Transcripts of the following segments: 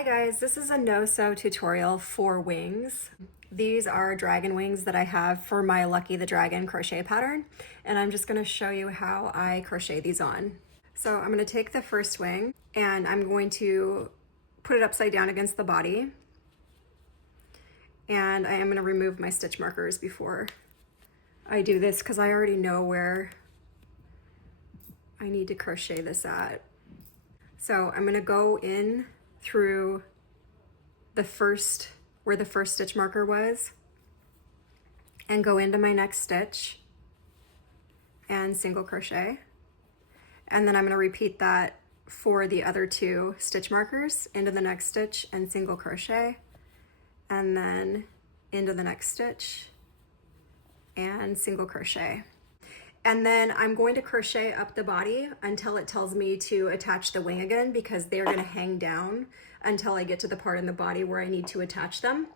Hi guys, this is a no-sew tutorial for wings. These are dragon wings that I have for my Lucky the Dragon crochet pattern, and I'm just going to show you how I crochet these on. So I'm going to take the first wing and I'm going to put it upside down against the body, and I am going to remove my stitch markers before I do this because I already know where I need to crochet this at. So I'm going to go in through where the first stitch marker was and go into my next stitch and single crochet, and then I'm going to repeat that for the other two stitch markers, into the next stitch and single crochet, and then into the next stitch and single crochet. And then I'm going to crochet up the body until it tells me to attach the wing again, because they're going to hang down until I get to the part in the body where I need to attach them.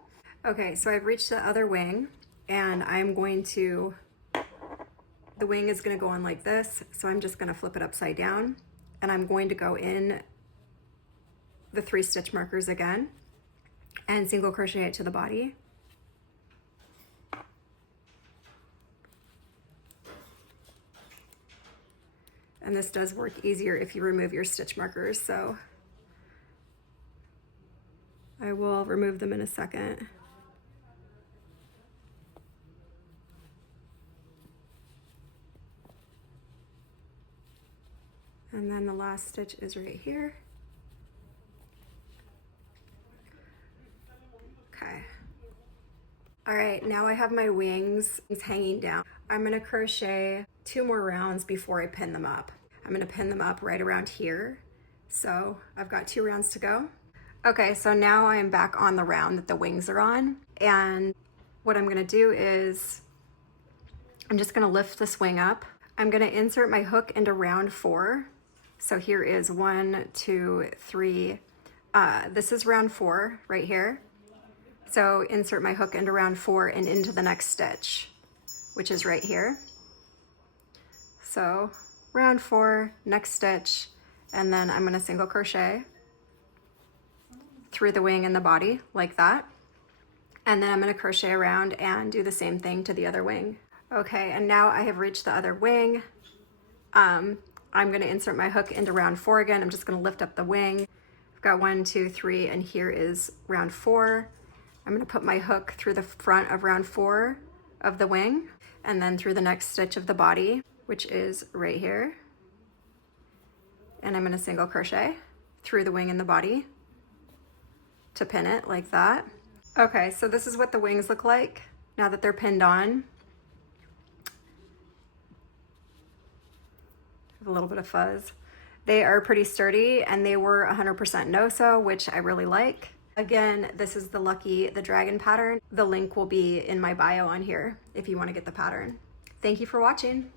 Okay, so I've reached the other wing, and I'm going to, the wing is going to go on like this, so I'm just going to flip it upside down, and I'm going to go in the 3 stitch markers again and single crochet it to the body. And this does work easier if you remove your stitch markers, so I will remove them in a second. And then the last stitch is right here. Okay. All right, now I have my wings hanging down. I'm gonna crochet 2 more rounds before I pin them up. I'm gonna pin them up right around here. So I've got 2 rounds to go. Okay, so now I am back on the round that the wings are on. And what I'm gonna do is, I'm just gonna lift this wing up. I'm gonna insert my hook into round 4. So here is 1, 2, 3. This is round 4 right here. So insert my hook into round 4 and into the next stitch, which is right here. So round 4, next stitch, and then I'm gonna single crochet through the wing and the body like that. And then I'm gonna crochet around and do the same thing to the other wing. Okay, and now I have reached the other wing. I'm gonna insert my hook into round 4 again. I'm just gonna lift up the wing. I've got 1, 2, 3, and here is round 4. I'm gonna put my hook through the front of round 4 of the wing, and then through the next stitch of the body, which is right here. And I'm gonna single crochet through the wing and the body to pin it like that. Okay, so this is what the wings look like now that they're pinned on. Have a little bit of fuzz. They are pretty sturdy, and they were 100% no-sew, which I really like. Again, this is the Lucky the Dragon pattern. The link will be in my bio on here if you want to get the pattern. Thank you for watching.